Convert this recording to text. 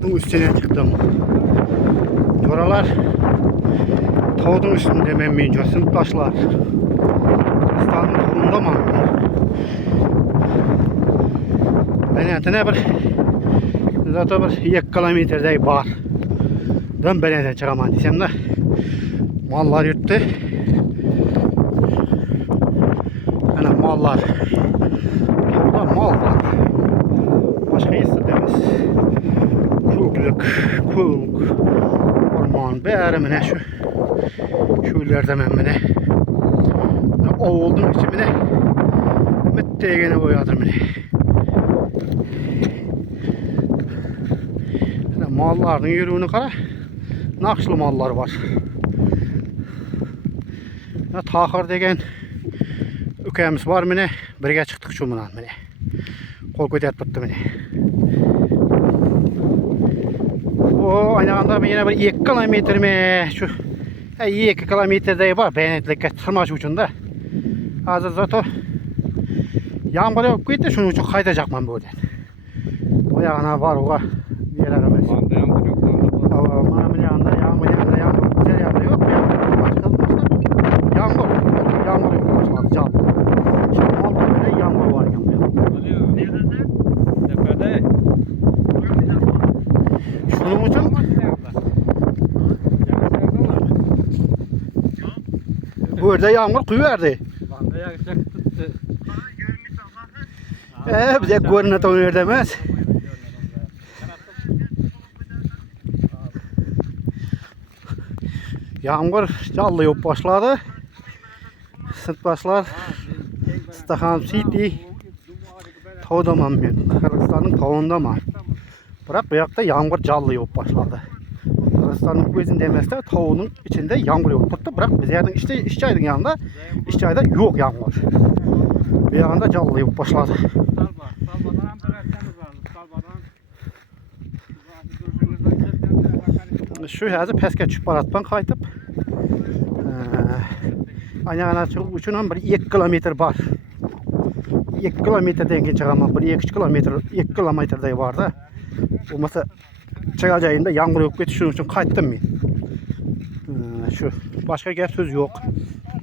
Tavudun üstüne çıktım. Oralar tavudun üstünde ben miyince sınıftaşlar. Kırgızistan'ın tavunda mı? Ben yantına bir zaten bir 2 kilometrede var. Ben nereden çıkamam desem de mallar yırttı. Yani mallar. Burada mal var. Başka hissedemiz. Kukluk, kulk, orman, bärimine şu ileride ben mene. O oldum için mene. Müttegene boyadım mene. Yani malların yürüğünü kara. Nakşlı mallar var. Ya Tahir degen ükemiz var mene. Birge çıktık şu munan mene. Kol kötert bitti mene. O aynı anda yine bir 2 kilometre mi şu 2 kilometrede var beğenetlikle tırmaç ucunda. Hazır zaten yağmur yok gitti şunun için kaydacakman bu oradan. O yağına var o bir yere gelmez. Banda yağmur yok lan. Yağmur yağında güzel yağında yok yağmur yok başladı can. Şimdi mal böyle yağmur var yağmur. Nerede? Tepede. Şunun için bu arada yağmur kuyuverdi. Banda yağacak tuttu. Bize görünet oynuyor demez. Yağmur yağlıyor başladı. Sınıftaşlar Stahan City tavudamam ben. Kırgızistan'ın tavundamam. Bırak bu yakta yağmur yağlıyor başladı. Kırgızistan'ın gözünde demezse tavuğunun içinde yağmur yok. Tuttu bırak biz yerden işçiydin yanında işçiyde yok yağmur. Bir yanda yağlıyor başladı. Şu hazır peske çıkıp baratman kaytıp ayağına çıkıp uçunan bir 2 kilometre var. 2 kilometreden geçe ama bir 2 kilometrede var da olmasa çıkacağında yağmur yok şunun için kayttım ben. Şu başka gel söz yok.